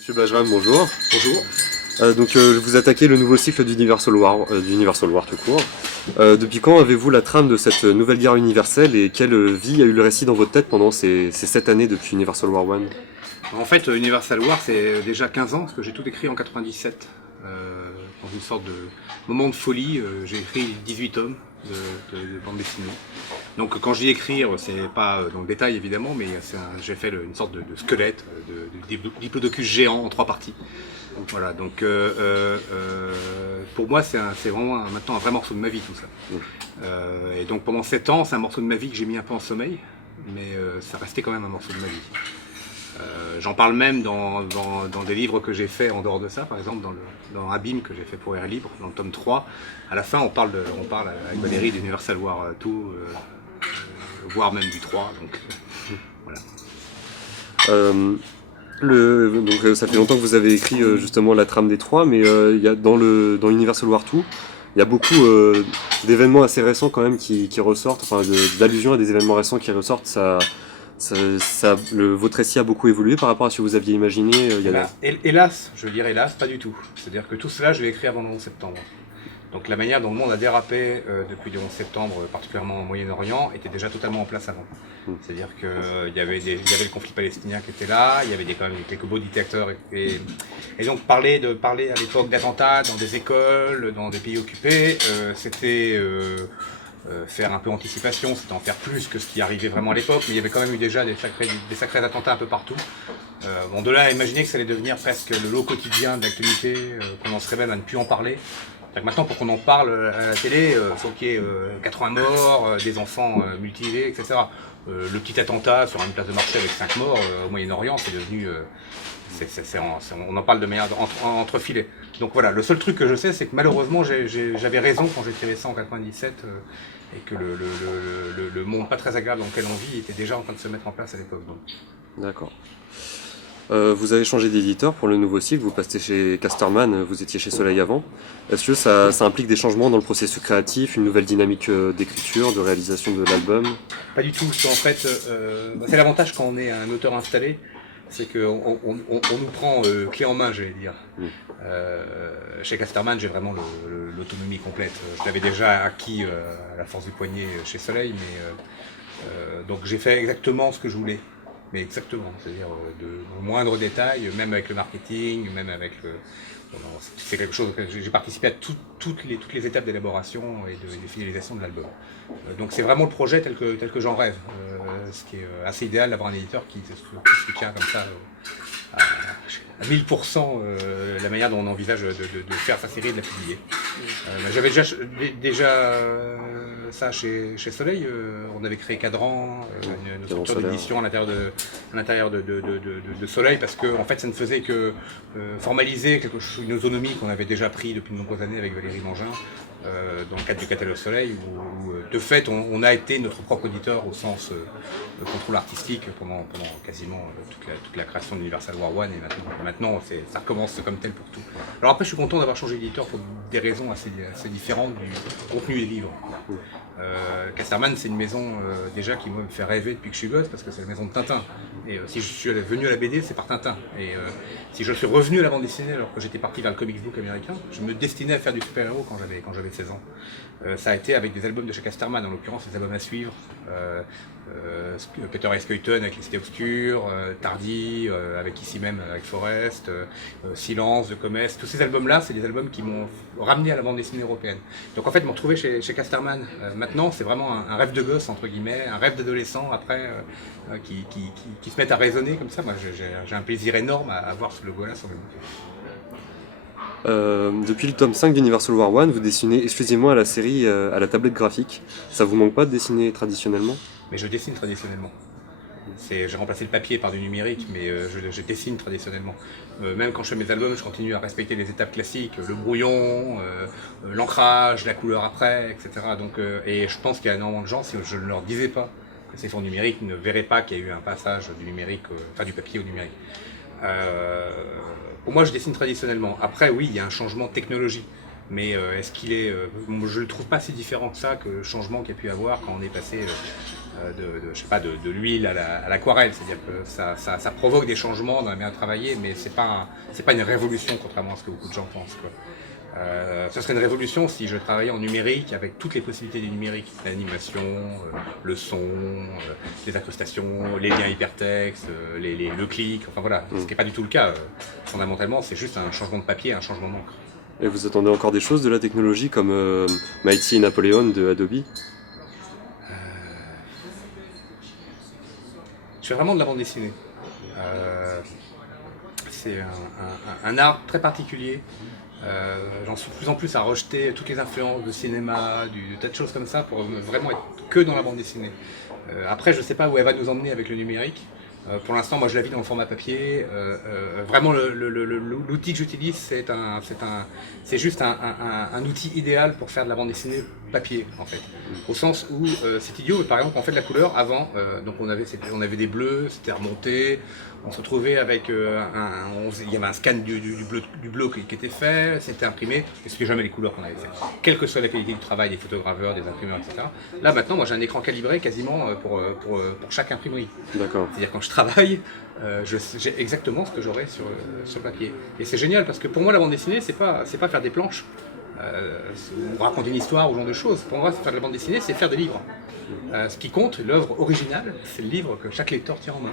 Monsieur Bajram, bonjour. Bonjour. Vous attaquez le nouveau cycle d'Universal War, d'Universal War tout court. Depuis quand avez-vous la trame de cette nouvelle guerre universelle et quelle vie a eu le récit dans votre tête pendant ces 7 années depuis Universal War 1? En fait, Universal War, c'est déjà 15 ans, parce que j'ai tout écrit en 97. Dans une sorte de moment de folie, j'ai écrit 18 tomes de bande dessinée. Donc quand je dis écrire, c'est pas dans le détail évidemment, mais j'ai fait une sorte de squelette, de diplodocus géant en 3 parties. Voilà, donc pour moi c'est vraiment maintenant un vrai morceau de ma vie tout ça. Et donc pendant 7 ans, c'est un morceau de ma vie que j'ai mis un peu en sommeil, mais ça restait quand même un morceau de ma vie. J'en parle même dans des livres que j'ai fait en dehors de ça, par exemple dans Abîme que j'ai fait pour Air Libre, dans le tome 3. À la fin on parle avec Valérie d'Universal War 2, voire même du 3, donc voilà. Ça fait longtemps que vous avez écrit justement la trame des trois, mais il y a dans Universal War 2, il y a beaucoup d'événements assez récents quand même qui ressortent, enfin d'allusions à des événements récents qui ressortent. Votre récit a beaucoup évolué par rapport à ce que vous aviez imaginé. Hélas, je veux dire hélas, pas du tout. C'est-à-dire que tout cela, je l'ai écrit avant le 11 septembre. Donc la manière dont le monde a dérapé depuis le 11 septembre, particulièrement au Moyen-Orient, était déjà totalement en place avant. C'est-à-dire qu'il y avait le conflit palestinien qui était là, il y avait quand même quelques beaux dictateurs. Et donc parler à l'époque d'attentats dans des écoles, dans des pays occupés, c'était faire un peu anticipation, c'était en faire plus que ce qui arrivait vraiment à l'époque, mais il y avait quand même eu déjà des sacrés attentats un peu partout. De là à imaginer que ça allait devenir presque le lot quotidien de l'actualité, qu'on en serait même à ne plus en parler. Maintenant, pour qu'on en parle à la télé, il faut qu'il y ait 80 morts, des enfants mutilés, etc. Le petit attentat sur une place de marché avec 5 morts au Moyen-Orient, c'est devenu... on en parle de manière entrefilée. Donc voilà, le seul truc que je sais, c'est que malheureusement, j'avais raison quand j'écrivais ça en 97, et que le monde pas très agréable dans lequel on vit était déjà en train de se mettre en place à l'époque. D'accord. Vous avez changé d'éditeur pour le nouveau cycle, vous passez chez Casterman, vous étiez chez Soleil avant. Est-ce que ça implique des changements dans le processus créatif, une nouvelle dynamique d'écriture, de réalisation de l'album? Pas du tout, parce qu'en fait, c'est l'avantage quand on est un auteur installé, c'est qu'on nous prend clé en main, j'allais dire. Chez Casterman, j'ai vraiment l'autonomie complète. Je l'avais déjà acquis à la force du poignet chez Soleil, mais donc j'ai fait exactement ce que je voulais. Mais exactement, c'est-à-dire au moindre détail, même avec le marketing, même avec le... C'est quelque chose que j'ai participé à toutes les étapes d'élaboration et de finalisation de l'album. Donc c'est vraiment le projet tel que j'en rêve. Ce qui est assez idéal d'avoir un éditeur qui soutient comme ça à 1000% la manière dont on envisage de faire sa série et de la publier. J'avais déjà ça chez Soleil, on avait créé Cadran, une structure d'édition à l'intérieur de Soleil, parce que en fait ça ne faisait que formaliser une autonomie qu'on avait déjà pris depuis de nombreuses années avec Valérie Mangin, dans le cadre du catalogue Soleil, où de fait on a été notre propre éditeur au sens contrôle artistique pendant quasiment toute la création d'Universal War 1, et maintenant ça recommence comme tel pour tout. Alors après je suis content d'avoir changé d'éditeur pour des raisons assez différentes du contenu des livres. Casterman, c'est une maison déjà qui me fait rêver depuis que je suis gosse, parce que c'est la maison de Tintin. Et si je suis venu à la BD, c'est par Tintin. Et si je suis revenu à la bande dessinée alors que j'étais parti vers le comics book américain, je me destinais à faire du super-héros quand j'avais 16 ans. Ça a été avec des albums de chez Casterman, en l'occurrence les albums à suivre. Peter S. Kuyton avec Les Cités Obscures, Tardy avec ici même avec Forest, Silence de Comès, tous ces albums-là, c'est des albums qui m'ont ramené à la bande dessinée européenne. Donc en fait, me retrouver chez Casterman, maintenant, c'est vraiment un rêve de gosse, entre guillemets, un rêve d'adolescent après, qui se mettent à résonner comme ça. Moi, j'ai un plaisir énorme à voir ce logo-là sur le bouquin. Depuis le tome 5 d'Universal War 1, vous dessinez exclusivement à la série à la tablette graphique. Ça vous manque pas de dessiner traditionnellement? Mais je dessine traditionnellement. J'ai remplacé le papier par du numérique, mais je dessine traditionnellement. Même quand je fais mes albums, je continue à respecter les étapes classiques, le brouillon, l'ancrage, la couleur après, etc. Donc, et je pense qu'il y a énormément de gens, si je ne leur disais pas que c'est sur numérique, ne verraient pas qu'il y a eu un passage du numérique, du papier au numérique. Pour moi, je dessine traditionnellement. Après, oui, il y a un changement de technologie. Mais est-ce qu'il est... je ne le trouve pas si différent que ça, que le changement qu'il y a pu avoir quand on est passé je sais pas, de l'huile à l'aquarelle, c'est-à-dire que ça provoque des changements dans la manière de travailler, mais c'est pas une révolution contrairement à ce que beaucoup de gens pensent, quoi. Ce serait une révolution si je travaillais en numérique avec toutes les possibilités du numérique, l'animation, le son, les incrustations, les liens hypertextes, le clic, enfin voilà, ce qui n'est pas du tout le cas. Fondamentalement, c'est juste un changement de papier, un changement d'encre. Et vous attendez encore des choses de la technologie comme Mighty Napoleon de Adobe? Je fais vraiment de la bande dessinée. C'est un art très particulier. J'en suis de plus en plus à rejeter toutes les influences de cinéma, de tas de choses comme ça pour vraiment être que dans la bande dessinée. Après, je ne sais pas où elle va nous emmener avec le numérique. Pour l'instant, moi je la vis dans le format papier. Vraiment, l'outil que j'utilise, c'est juste un outil idéal pour faire de la bande dessinée papier, en fait. Au sens où c'est idiot, par exemple, on fait de la couleur avant, donc on avait des bleus, c'était remonté. On se retrouvait avec il y avait un scan du bleu qui était fait, c'était imprimé, et c'était jamais les couleurs qu'on avait fait. Quelle que soit la qualité du travail des photograveurs, des imprimeurs, etc. Là maintenant, moi j'ai un écran calibré quasiment pour chaque imprimerie. D'accord. C'est-à-dire quand je travaille, j'ai exactement ce que j'aurais sur le papier. Et c'est génial parce que pour moi la bande dessinée, c'est pas faire des planches, ou raconter une histoire ou ce genre de choses. Pour moi, faire de la bande dessinée, c'est faire des livres. Ce qui compte, l'œuvre originale, c'est le livre que chaque lecteur tient en main.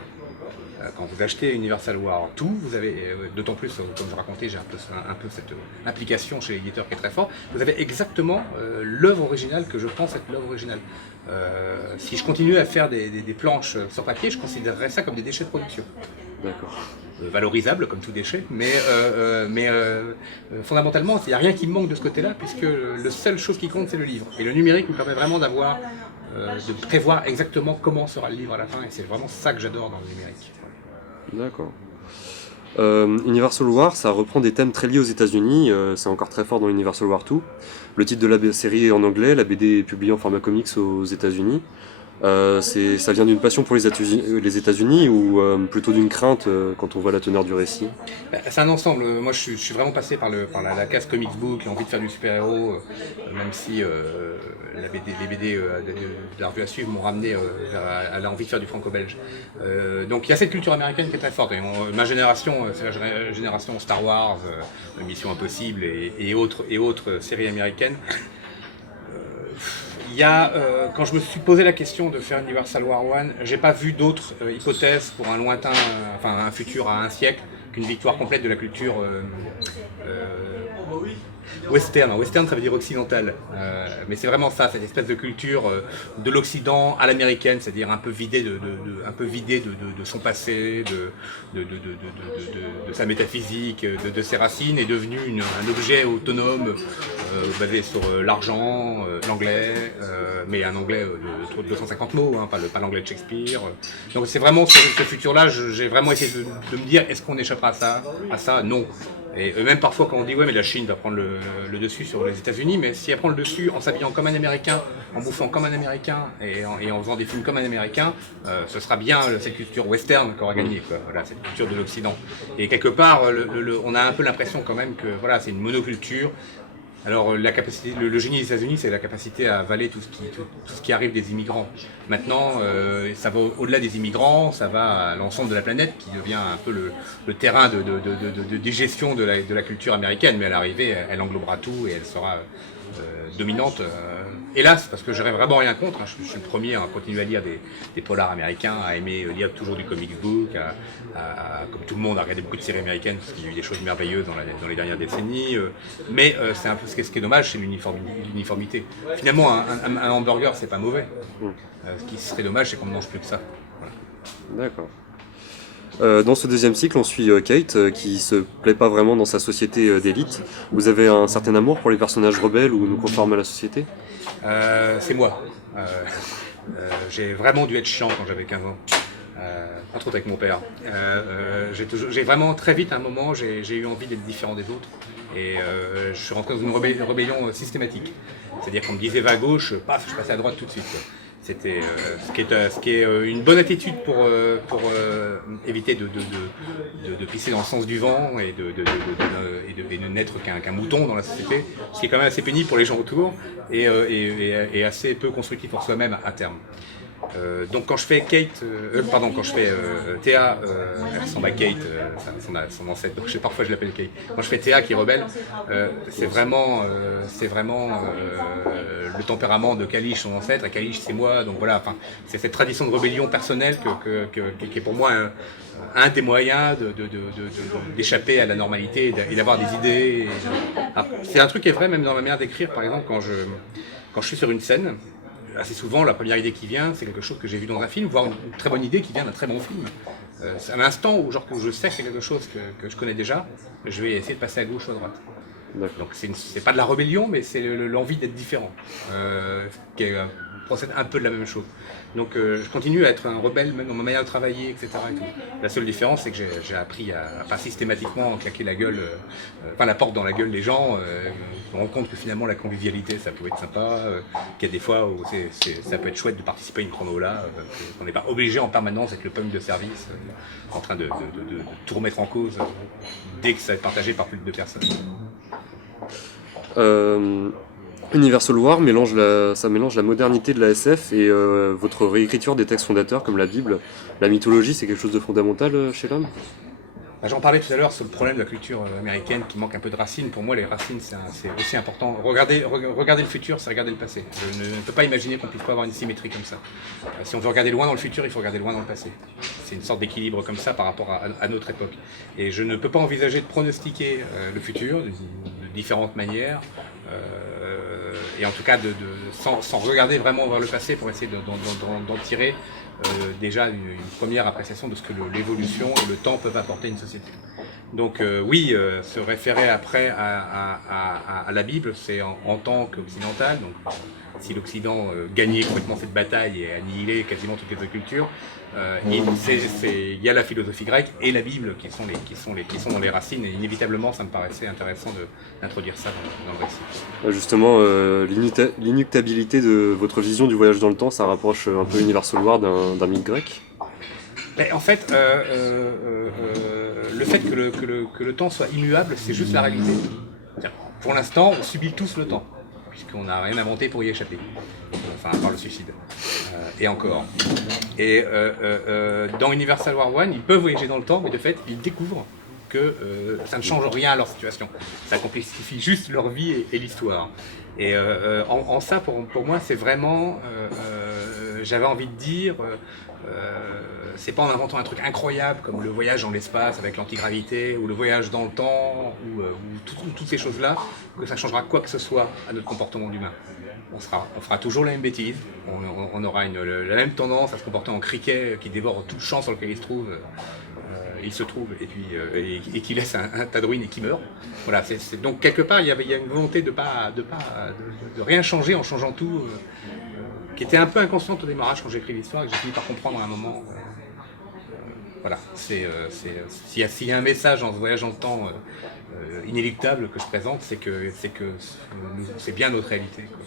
Quand vous achetez Universal War 2, vous avez, d'autant plus, comme je racontais, j'ai un peu cette application chez l'éditeur qui est très fort, vous avez exactement l'œuvre originale que je pense être l'œuvre originale. Si je continuais à faire des planches sur papier, je considérerais ça comme des déchets de production. D'accord. Valorisables comme tout déchet, mais fondamentalement, il n'y a rien qui me manque de ce côté-là, puisque la seule chose qui compte, c'est le livre. Et le numérique me permet vraiment de prévoir exactement comment sera le livre à la fin, et c'est vraiment ça que j'adore dans le numérique. D'accord. Universal War, ça reprend des thèmes très liés aux États-Unis, c'est encore très fort dans Universal War 2. Le titre de la série est en anglais, la BD est publiée en format comics aux États-Unis. Ça vient d'une passion pour les États-Unis ou plutôt d'une crainte quand on voit la teneur du récit? C'est un ensemble. Moi, je suis vraiment passé par la case comics book, l'envie de faire du super-héros, même si les BD de la revue à suivre m'ont ramené à l'envie de faire du franco-belge. Donc il y a cette culture américaine qui est très forte. Et ma génération, c'est la génération Star Wars, Mission Impossible et autres séries américaines. Quand je me suis posé la question de faire Universal War 1, j'ai pas vu d'autres hypothèses pour un lointain, un futur à un siècle, qu'une victoire complète de la culture western. Western, ça veut dire occidental, mais c'est vraiment ça, cette espèce de culture de l'Occident à l'américaine, c'est-à-dire un peu vidée de son passé, de sa métaphysique, de ses racines, est devenu un objet autonome basé sur l'argent, l'anglais, mais un anglais de 250 mots, pas l'anglais de Shakespeare. Donc c'est vraiment ce futur-là, j'ai vraiment essayé de me dire, est-ce qu'on échappera à ça? Non. Et même parfois quand on dit ouais mais la Chine va prendre le dessus sur les États-Unis, mais si elle prend le dessus en s'habillant comme un Américain, en bouffant comme un Américain et en faisant des films comme un Américain, ce sera bien cette culture western qui aura gagné, quoi. Voilà, cette culture de l'Occident. Et quelque part, on a un peu l'impression quand même que voilà, c'est une monoculture. Alors la capacité, le génie des États-Unis, c'est la capacité à avaler tout ce qui arrive des immigrants. Maintenant, ça va au-delà des immigrants, ça va à l'ensemble de la planète qui devient un peu le terrain de digestion de la culture américaine. Mais à l'arrivée, elle englobera tout et elle sera dominante. Hélas, parce que j'aurais vraiment rien contre. Je suis le premier à continuer à lire des polars américains, à aimer lire toujours du comic book, comme tout le monde, à regarder beaucoup de séries américaines, parce qu'il y a eu des choses merveilleuses dans les dernières décennies. Mais c'est un peu ce qui est dommage, c'est l'uniformité. Finalement, un hamburger, c'est pas mauvais. Ce qui serait dommage, c'est qu'on ne mange plus que ça. Voilà. D'accord. Dans ce deuxième cycle, on suit Kate, qui se plaît pas vraiment dans sa société d'élite. Vous avez un certain amour pour les personnages rebelles ou non conformes à la société? C'est moi. J'ai vraiment dû être chiant quand j'avais 15 ans. Entre autres avec mon père. J'ai vraiment très vite, à un moment, j'ai eu envie d'être différent des autres. Et je suis rentré dans une rébellion systématique. C'est-à-dire qu'on me disait va à gauche, paf, je passais à droite tout de suite, quoi. C'était ce qui est une bonne attitude pour éviter de pisser dans le sens du vent et de n'être qu'un mouton dans la société, ce qui est quand même assez pénible pour les gens autour et assez peu constructif pour soi-même à terme. Donc quand je fais Kate, quand je fais Théa, elle ressemble à Kate, son ancêtre, donc parfois je l'appelle Kate. Quand je fais Théa qui est rebelle, c'est vraiment le tempérament de Kalish, son ancêtre, et Kalish c'est moi, donc voilà, enfin, c'est cette tradition de rébellion personnelle qui est pour moi un des moyens d'échapper à la normalité et d'avoir des idées. C'est un truc qui est vrai même dans ma manière d'écrire, par exemple quand je suis sur une scène, assez souvent, la première idée qui vient, c'est quelque chose que j'ai vu dans un film, voire une très bonne idée qui vient d'un très bon film. C'est à l'instant où, que je sais que c'est quelque chose que je connais déjà, je vais essayer de passer à gauche ou à droite. Donc c'est pas de la rébellion, mais c'est l'envie d'être différent, qui procède un peu de la même chose. Donc je continue à être un rebelle même dans ma manière de travailler, etc. Et tout. La seule différence, c'est que j'ai appris à pas systématiquement claquer la gueule, la porte dans la gueule des gens. Je me rends compte que finalement la convivialité, ça peut être sympa, qu'il y a des fois où ça peut être chouette de participer à une chrono là, qu'on n'est pas obligé en permanence d'être le punk de service, en train de tout remettre en cause dès que ça va être partagé par plus de 2 personnes. Universal War mélange la modernité de la SF et votre réécriture des textes fondateurs comme la Bible. La mythologie, c'est quelque chose de fondamental chez l'homme? J'en parlais tout à l'heure sur le problème de la culture américaine qui manque un peu de racines. Pour moi, les racines, c'est aussi important. Regarder le futur, c'est regarder le passé. Je ne peux pas imaginer qu'on puisse pas avoir une symétrie comme ça. Si on veut regarder loin dans le futur, il faut regarder loin dans le passé. C'est une sorte d'équilibre comme ça par rapport à notre époque. Et je ne peux pas envisager de pronostiquer le futur de différentes manières. Et en tout cas, sans regarder vraiment vers le passé pour essayer d'en tirer déjà une première appréciation de ce que l'évolution et le temps peuvent apporter à une société. Donc oui, se référer après à la Bible, c'est en tant qu'occidental, donc si l'Occident gagnait complètement cette bataille et annihilait quasiment toutes les autres cultures, il y a la philosophie grecque et la Bible qui sont dans les racines, et inévitablement ça me paraissait intéressant d'introduire ça dans le récit. Justement, l'inuctabilité de votre vision du voyage dans le temps, ça rapproche un peu Universal War d'un mythe grec? Mais en fait, le fait que le temps soit immuable, c'est juste la réalité. Pour l'instant, on subit tous le temps, puisqu'on n'a rien inventé pour y échapper. Enfin, à part le suicide. Et encore. Et dans Universal War 1, ils peuvent voyager dans le temps, mais de fait, ils découvrent que ça ne change rien à leur situation. Ça complexifie juste leur vie et l'histoire. Et en ça, pour moi, c'est vraiment... j'avais envie de dire... c'est pas en inventant un truc incroyable comme le voyage dans l'espace avec l'antigravité ou le voyage dans le temps ou toutes ces choses-là que ça changera quoi que ce soit à notre comportement d'humain. On fera toujours la même bêtise, on aura la même tendance à se comporter en criquet qui dévore tout le champ sur lequel il se trouve et puis et qui laisse un tas de ruines et qui meurt. Voilà, donc quelque part il y a une volonté de rien changer en changeant tout, qui était un peu inconsciente au démarrage quand j'ai écrit l'histoire et que j'ai fini par comprendre à un moment. Voilà, s'il y a un message dans ce voyage dans le temps inéluctable que je présente, c'est que c'est bien notre réalité, quoi.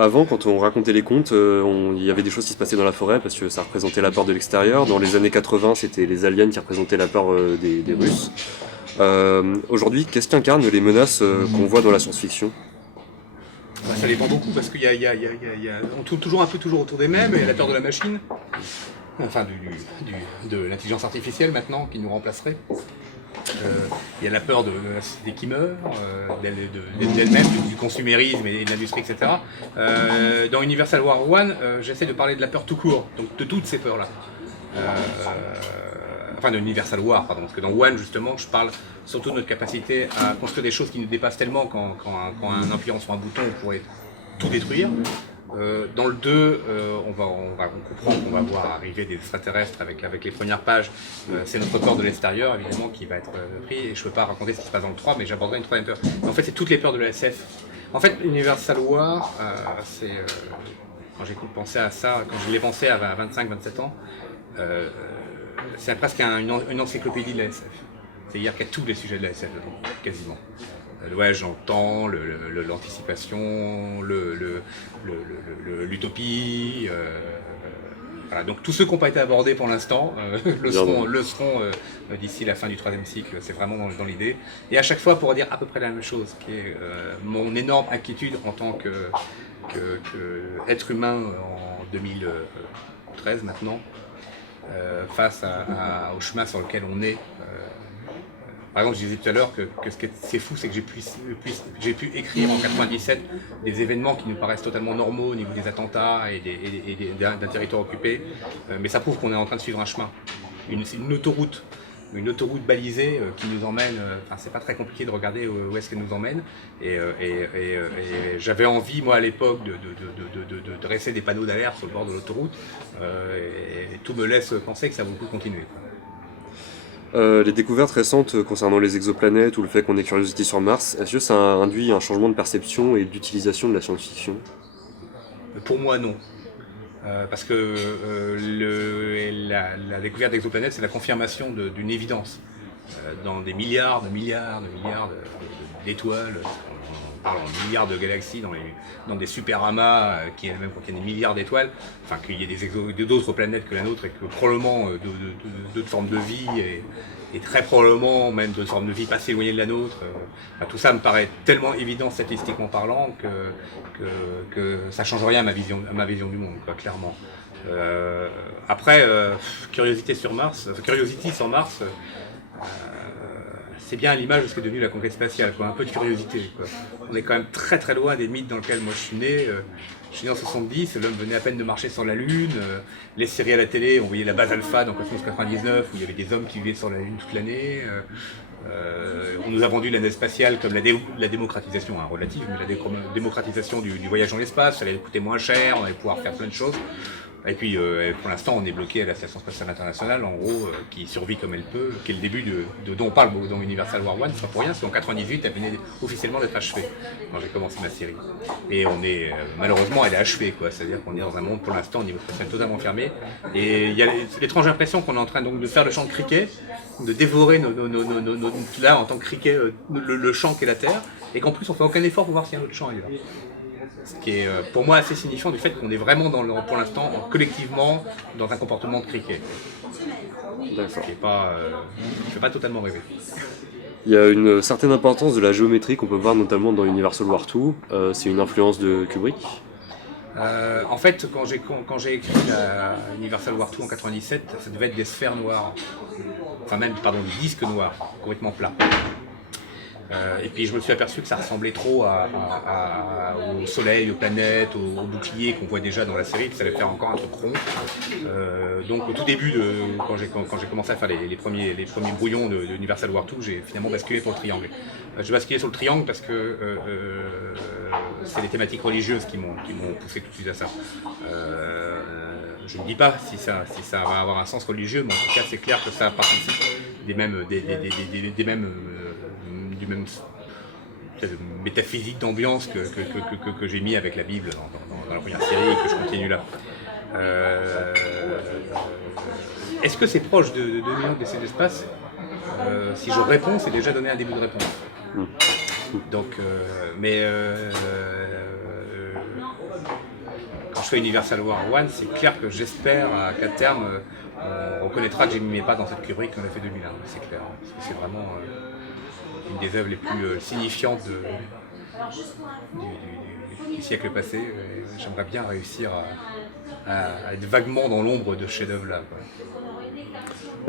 Avant, quand on racontait les contes, il y avait des choses qui se passaient dans la forêt parce que ça représentait la peur de l'extérieur. Dans les années 80, c'était les aliens qui représentaient la peur des Russes. Aujourd'hui, qu'est-ce qu'incarnent les menaces qu'on voit dans la science-fiction? Ça dépend beaucoup parce on tourne toujours autour des mêmes. Il y a la peur de la machine, enfin de l'intelligence artificielle maintenant qui nous remplacerait. Il y a la peur de la société qui meurt, d'elle-même, du consumérisme et de l'industrie, etc. Dans Universal War 1, j'essaie de parler de la peur tout court, donc de toutes ces peurs-là. Enfin de Universal War, pardon, parce que dans One, justement, je parle surtout de notre capacité à construire des choses qui nous dépassent tellement quand un appuyant sur un bouton, on pourrait tout détruire. Dans le 2, on comprend qu'on va voir arriver des extraterrestres avec les premières pages. C'est notre peur de l'extérieur, évidemment, qui va être pris. Et je ne peux pas raconter ce qui se passe dans le 3, mais j'aborderai une troisième peur. Mais en fait, c'est toutes les peurs de la SF. En fait, Universal War, quand j'ai pensé à ça, quand je l'ai pensé à 25-27 ans, c'est presque une encyclopédie de la SF. C'est-à-dire qu'il y a tous les sujets de la SF dedans, quasiment. Le voyage dans le temps, l'anticipation, l'utopie. Voilà. Donc tous ceux qui n'ont pas été abordés pour l'instant le seront d'ici la fin du 3e cycle. C'est vraiment dans l'idée. Et à chaque fois pour dire à peu près la même chose, qui est mon énorme inquiétude en tant être humain en 2013 maintenant, face au chemin sur lequel on est. Par exemple, je disais tout à l'heure que ce qui est fou, c'est que j'ai pu écrire en 97 des événements qui nous paraissent totalement normaux au niveau des attentats et d'un territoire occupé, mais ça prouve qu'on est en train de suivre un chemin, une autoroute balisée qui nous emmène. C'est pas très compliqué de regarder où est-ce qu'elle nous emmène. Et j'avais envie, moi, à l'époque, de dresser des panneaux d'alerte sur le bord de l'autoroute. Et tout me laisse penser que ça vaut le coup de continuer. Les découvertes récentes concernant les exoplanètes ou le fait qu'on ait Curiosity sur Mars, est-ce que ça induit un changement de perception et d'utilisation de la science-fiction? Pour moi, non. Parce que la découverte d'exoplanètes, c'est la confirmation d'une évidence. Dans des milliards d'étoiles, on parle en milliards de galaxies, dans des superamas qui elles-mêmes contiennent des milliards d'étoiles, enfin qu'il y ait d'autres planètes que la nôtre et que probablement d'autres formes de vie et très probablement même d'autres formes de vie pas si éloignées de la nôtre. Tout ça me paraît tellement évident statistiquement parlant que ça change rien à ma vision du monde, quoi, clairement. Après, Curiosity sur Mars, c'est bien à l'image de ce qu'est devenu la conquête spatiale, quoi. Un peu de curiosité, quoi. On est quand même très très loin des mythes dans lesquels moi je suis né. Je suis né en 70, l'homme venait à peine de marcher sur la Lune. Les séries à la télé, on voyait la base Alpha dans Cosmos 99, où il y avait des hommes qui vivaient sur la Lune toute l'année. On nous a vendu la navette spatiale comme la démocratisation, relative, mais la démocratisation du voyage dans l'espace. Ça allait coûter moins cher, on allait pouvoir faire plein de choses. Et puis pour l'instant on est bloqué à la Station Spatiale Internationale, en gros, qui survit comme elle peut, qui est le début dont on parle dans Universal War 1, c'est pas pour rien, c'est en 98, elle venait officiellement d'être achevée quand j'ai commencé ma série. Et on est, malheureusement elle est achevée, quoi, c'est-à-dire qu'on est dans un monde pour l'instant au niveau spatial totalement fermé, et il y a l'étrange impression qu'on est en train donc de faire le champ de cricket, de dévorer là en tant que cricket, le champ qu'est la Terre, et qu'en plus on fait aucun effort pour voir s'il y a un autre champ ailleurs. Ce qui est pour moi assez signifiant du fait qu'on est vraiment pour l'instant collectivement dans un comportement de cricket. D'accord. Ce qui ne fait pas totalement rêver. Il y a une certaine importance de la géométrie qu'on peut voir notamment dans Universal War 2. C'est une influence de Kubrick. En fait, quand j'ai écrit Universal War 2 en 97, ça devait être des sphères noires. Enfin même, pardon, des disques noirs, complètement plats. Et puis je me suis aperçu que ça ressemblait trop au soleil, aux planètes, aux boucliers qu'on voit déjà dans la série, que ça allait faire encore un truc rond. Donc au tout début, quand j'ai commencé à faire les premiers brouillons de Universal War 2, j'ai finalement basculé sur le triangle. J'ai basculé sur le triangle parce que c'est les thématiques religieuses qui m'ont poussé tout de suite à ça. Je ne dis pas si ça va avoir un sens religieux, mais en tout cas c'est clair que ça participe du même métaphysique d'ambiance que j'ai mis avec la Bible dans la première série et que je continue là. Est-ce que c'est proche de New York d'essai d'espace? Si je réponds, c'est déjà donné un début de réponse. Donc, quand je fais Universal War 1, c'est clair que j'espère qu'à terme, on reconnaîtra que j'ai mis mes pas dans cette Kubrick qu'on a fait 2001, c'est clair. Parce que c'est vraiment une des œuvres les plus signifiantes du siècle passé. J'aimerais bien réussir à être vaguement dans l'ombre de ce chef-d'œuvre là.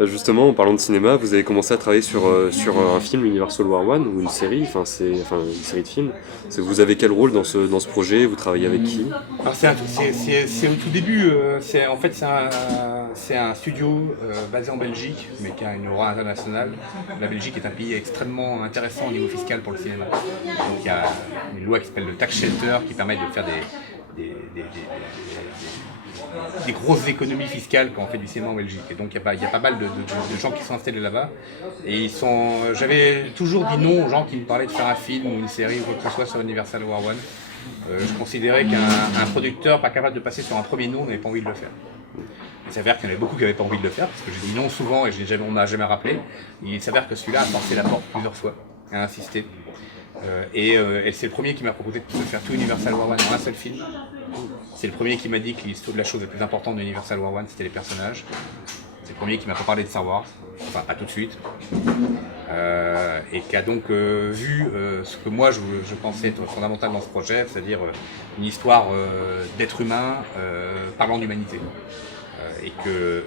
Justement, en parlant de cinéma, vous avez commencé à travailler sur un film Universal War 1 ou une série, une série de films. Vous avez quel rôle dans ce projet? Vous travaillez avec qui? Alors c'est au tout début, c'est un studio basé en Belgique, mais qui a une aura internationale. La Belgique est un pays extrêmement intéressant au niveau fiscal pour le cinéma. Donc il y a une loi qui s'appelle le tax shelter qui permet de faire des grosses économies fiscales quand on fait du cinéma en Belgique. Et donc il y a pas mal de gens qui sont installés là-bas. Et j'avais toujours dit non aux gens qui me parlaient de faire un film ou une série ou quoi que ce soit sur Universal War 1. Je considérais qu'un producteur pas capable de passer sur un premier non n'avait pas envie de le faire. Il s'avère qu'il y en avait beaucoup qui n'avaient pas envie de le faire, parce que j'ai dit non souvent et on m'a jamais rappelé. Il s'avère que celui-là a forcé la porte plusieurs fois, a insisté. Et c'est le premier qui m'a proposé de faire tout Universal War 1 dans un seul film. C'est le premier qui m'a dit que la chose la plus importante de Universal War 1 c'était les personnages. C'est le premier qui m'a pas parlé de Star Wars, enfin pas tout de suite, et qui a donc vu ce que moi je pensais être fondamental dans ce projet, c'est-à-dire une histoire d'être humain parlant d'humanité. Et que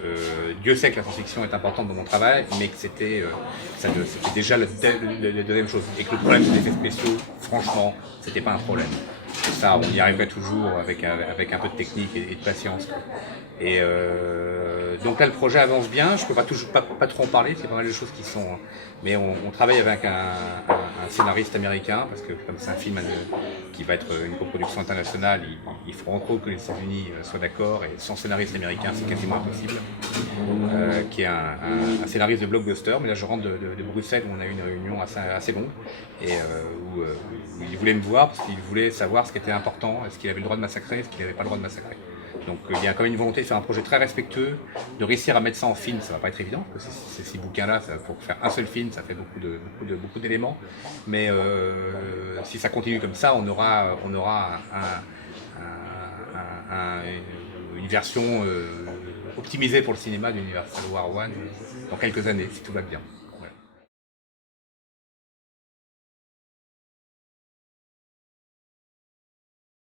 Dieu sait que la science-fiction est importante dans mon travail, mais que c'était déjà la deuxième chose. Et que le problème des effets spéciaux, franchement, c'était pas un problème. Ça, on y arriverait toujours avec un peu de technique et de patience, quoi. Et donc là, le projet avance bien. Je peux pas trop en parler, c'est pas mal de choses qui sont. Mais on travaille avec un scénariste américain, parce que comme c'est un film qui va être une coproduction internationale, il faut entre autres que les États-Unis soient d'accord, et sans scénariste américain, c'est quasiment impossible. Qui est un scénariste de blockbuster, mais là je rentre de Bruxelles où on a eu une réunion assez longue, et où il voulait me voir parce qu'il voulait savoir ce qui était important, est-ce qu'il avait le droit de massacrer, est-ce qu'il n'avait pas le droit de massacrer. Donc il y a quand même une volonté de faire un projet très respectueux, de réussir à mettre ça en film, ça va pas être évident, parce que ces 6 bouquins-là, pour faire un seul film, ça fait beaucoup d'éléments, mais si ça continue comme ça, on aura une version optimisée pour le cinéma d'Universal War 1 dans quelques années, si tout va bien.